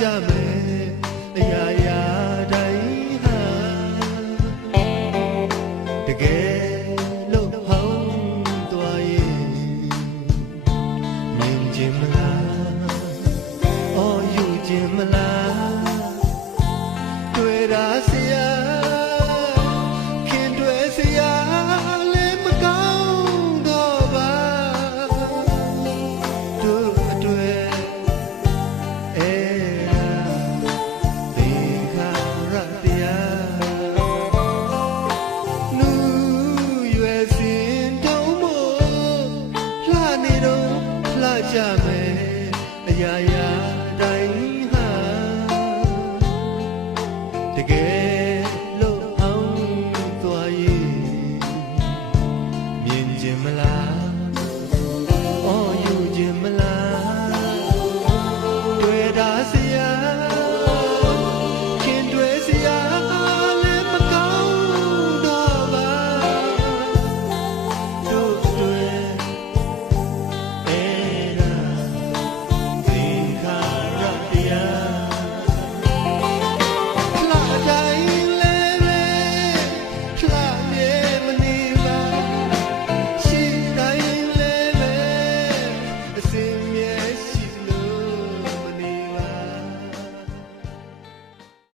ကြမယ်အရာရာတိုင်းဟာတကယ် ကြမယ်အရာရာတိုင်းဟာတကယ်